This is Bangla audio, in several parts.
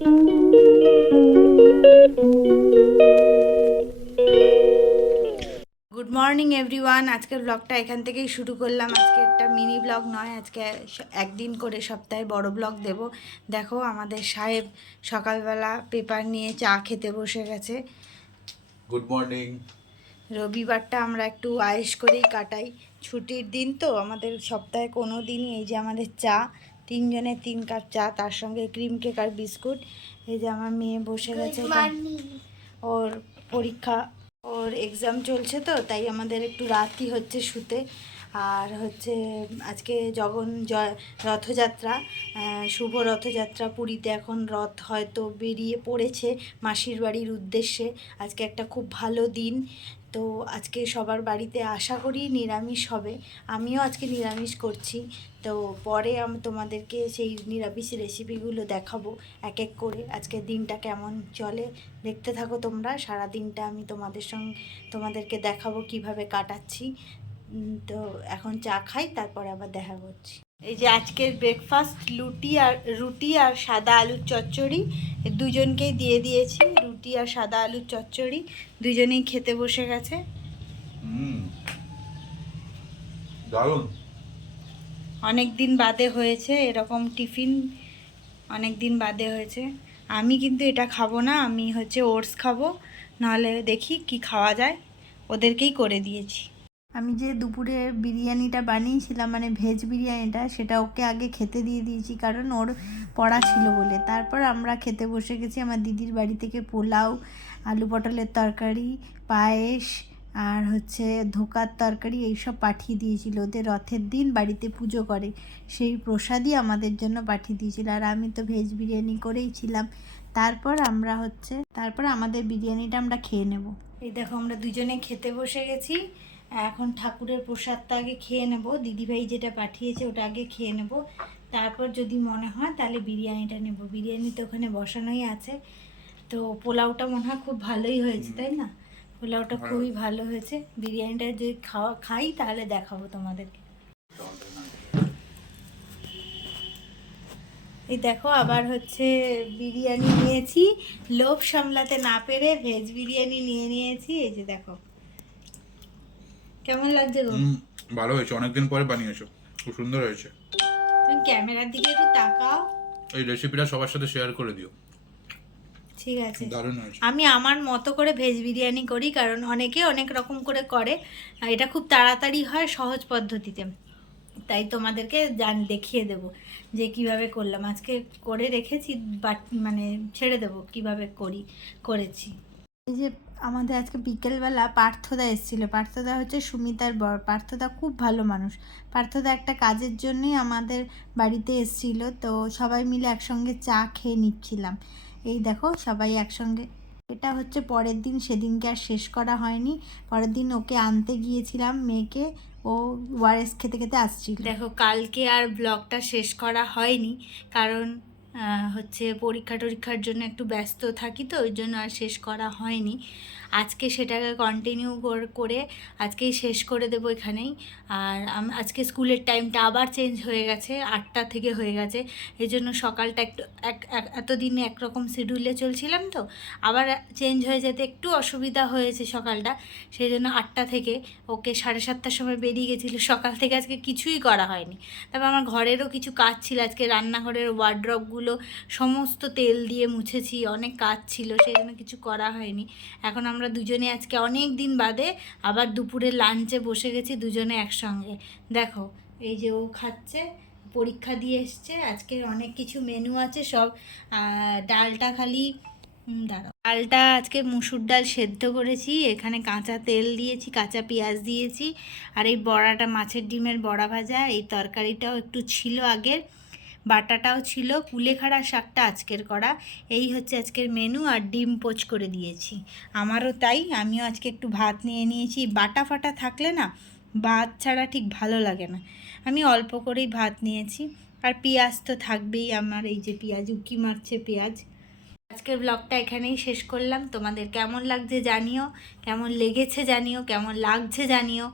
Good morning everyone. আজকের ব্লগটা এখান থেকেই শুরু করলাম। আজকে একটা মিনি ব্লগ নয়, আজকে একদিন করে সপ্তাহে বড় ব্লগ দেব। দেখো আমাদের সাহেব সকালবেলা পেপার নিয়ে চা খেতে বসে গেছে। Good morning. রবিবারটা আমরা একটু আয়েশ করেই কাটাই, ছুটির দিন তো আমাদের। সপ্তাহে কোনো দিনই এই যে আমাদের চা, 3 জনের 3 কাপ চা, তার সঙ্গে ক্রিম কেক আর বিস্কুট। এই যে আমার মেয়ে বসে গেছে, ওর পরীক্ষা, ওর এক্সাম চলছে তো তাই আমাদের একটু রাতই হচ্ছে শুতে। আর হচ্ছে আজকে রথযাত্রা, শুভ রথযাত্রা। পুরীতে এখন রথ হয়তো বেরিয়ে পড়েছে মাসির বাড়ির উদ্দেশ্যে। আজকে একটা খুব ভালো দিন, তো আজকে সবার বাড়িতে আশা করি নিরামিষ হবে। আমিও আজকে নিরামিষ করছি, তো পরে আমি তোমাদেরকে সেই নিরামিষ রেসিপিগুলো দেখাবো এক এক করে। আজকের দিনটা কেমন চলে দেখতে থাকো তোমরা। সারা দিনটা আমি তোমাদেরকে দেখাবো কিভাবে কাটাচ্ছি। তো এখন চা খাই, তারপরে আবার দেখা করছি। এই যে আজকের ব্রেকফাস্ট, রুটি আর সাদা আলুর চচ্চড়ি। দুজনকেই দিয়ে দিয়েছি রুটি আর সাদা আলুর চচ্চড়ি, দুজনেই খেতে বসে গেছে। দারুণ। অনেক দিন বাদে হয়েছে এরকম টিফিন, অনেক দিন বাদে হয়েছে। আমি কিন্তু এটা খাবো না, আমি হচ্ছে ওটস খাবো, নাহলে দেখি কি খাওয়া যায়। ওদেরকেই করে দিয়েছি। আমি যে দুপুরে বিরিয়ানিটা বানিয়েছিলাম, মানে ভেজ বিরিয়ানিটা, সেটা ওকে আগে খেতে দিয়ে দিয়েছি, কারণ ওর পড়া ছিল বলে। তারপর আমরা খেতে বসে গেছি। আমার দিদির বাড়ি থেকে পোলাও, আলু পটলের তরকারি, পায়েস আর হচ্ছে ধোকার তরকারি এইসব পাঠিয়ে দিয়েছিল। ওদের রথের দিন বাড়িতে পুজো করে, সেই প্রসাদই আমাদের জন্য পাঠিয়ে দিয়েছিল। আর আমি তো ভেজ বিরিয়ানি করেই ছিলাম। তারপর আমাদের বিরিয়ানিটা আমরা খেয়ে নেব। এই দেখো আমরা দুজনে খেতে বসে গেছি। এখন ঠাকুরের প্রসাদটা আগে খেয়ে নেব, দিদিভাই যেটা পাঠিয়েছে ওটা আগে খেয়ে নেব, তারপর যদি মনে হয় তাহলে বিরিয়ানিটা নেব। বিরিয়ানি তো ওখানে বসানোই আছে। তো পোলাওটা মনে হয় খুব ভালোই হয়েছে, তাই না? পোলাওটা খুবই ভালো হয়েছে। বিরিয়ানিটা যদি খাই তাহলে দেখাবো তোমাদেরকে। এই দেখো আবার হচ্ছে বিরিয়ানি নিয়েছি, লোভ সামলাতে না পেরে ভেজ বিরিয়ানি নিয়েছি। এই যে দেখো কেমন লাগছে গো? ভালো হয়েছে, অনেকদিন পরে বানিয়েছো, খুব সুন্দর হয়েছে। তুমি ক্যামেরার দিকে একটু তাকাও। এই রেসিপিটা সবার সাথে শেয়ার করে দিও। ঠিক আছে, দারুণ হয়েছে। আমি আমার মতো করে ভেজ বিরিয়ানি করি, কারণ অনেকে অনেক রকম করে করে। আর এটা খুব তাড়াতাড়ি হয়, সহজ পদ্ধতিতে, তাই তোমাদেরকে দেখিয়ে দেব যে কিভাবে করলাম। আজকে করে রেখেছি, বাট মানে ছেড়ে দেব কিভাবে করেছি। এই যে আমাদের আজকে বিকেলবেলা পার্থদা এসেছিলো। পার্থদা হচ্ছে সুমিতার বর। পার্থদা খুব ভালো মানুষ। পার্থদা একটা কাজের জন্যই আমাদের বাড়িতে এসেছিলো, তো সবাই মিলে একসঙ্গে চা খেয়ে নিচ্ছিলাম। এই দেখো সবাই একসঙ্গে। এটা হচ্ছে পরের দিন, সেদিনকে আর শেষ করা হয়নি। পরের দিন ওকে আনতে গিয়েছিলাম মেয়েকে, ও ওআরএস খেতে খেতে আসছিল। দেখো কালকে আর ব্লগটা শেষ করা হয়নি, কারণ হচ্ছে পরীক্ষার জন্য একটু ব্যস্ত থাকি, তো ওই জন্য আর শেষ করা হয়নি। আজকে সেটাকে কন্টিনিউ করে আজকেই শেষ করে দেবো এখানেই। আর আজকে স্কুলের টাইমটা আবার চেঞ্জ হয়ে গেছে, 8টা থেকে হয়ে গেছে। এই জন্য সকালটা একটু এতদিনে একরকম শিডিউলে চলছিলাম, তো আবার চেঞ্জ হয়ে যেতে একটু অসুবিধা হয়েছে সকালটা। সেই জন্য 8টা থেকে ওকে 7:30টার সময় বেরিয়ে গেছিলো। সকাল থেকে আজকে কিছুই করা হয়নি। তারপর আমার ঘরেরও কিছু কাজ ছিল, আজকে রান্নাঘরের ওয়ার্ড্রপগুলো সমস্ত তেল দিয়ে মুছেছি, অনেক কাজ ছিল, সেই জন্য কিছু করা হয়নি। এখন আমরা দুজনে আজকে অনেক দিন বাদে আবার দুপুরে লাঞ্চে বসে গেছি দুজনে একসঙ্গে। দেখো এই যে ও খাচ্ছে, পরীক্ষা দিয়ে এসছে। আজকের অনেক কিছু মেনু আছে সব। ডালটা খালি ডালটা আজকে মুসুর ডাল সেদ্ধ করেছি, এখানে কাঁচা তেল দিয়েছি, কাঁচা পেঁয়াজ দিয়েছি। আর এই বড়াটা মাছের ডিমের বড়া ভাজা। এই তরকারিটাও একটু ছিল আগের, বাটাটাও ছিল। কুলেখাড়া শাকটা আজকের করা। এই হচ্ছে আজকের মেনু। আর ডিম পোচ করে দিয়েছি, আমারও তাই। আমিও আজকে একটু ভাত নিয়ে নিয়েছি। বাটা ফাটা থাকলে না ভাত ছাড়া ঠিক ভালো লাগে না, আমি অল্প করেই ভাত নিয়েছি। আর পেঁয়াজ তো থাকবেই আমার, এই যে পেঁয়াজ, উকি মারছে পেঁয়াজ। আজকের ব্লগটা এখানেই শেষ করলাম। তোমাদের কেমন লাগছে জানিও, কেমন লেগেছে জানিও, কেমন লাগছে জানিও।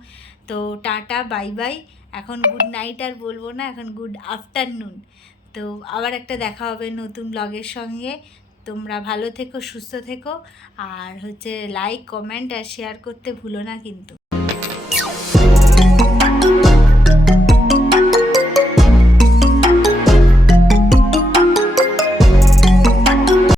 তো টাটা, বাই বাই। এখন গুড নাইট আর বলবো না, এখন গুড আফটারনুন। তো আবার একটা দেখা হবে নতুন ব্লগের সঙ্গে। তোমরা ভালো থেকো, সুস্থ থেকো, আর হচ্ছে লাইক, কমেন্ট আর শেয়ার করতে ভুলো না কিন্তু।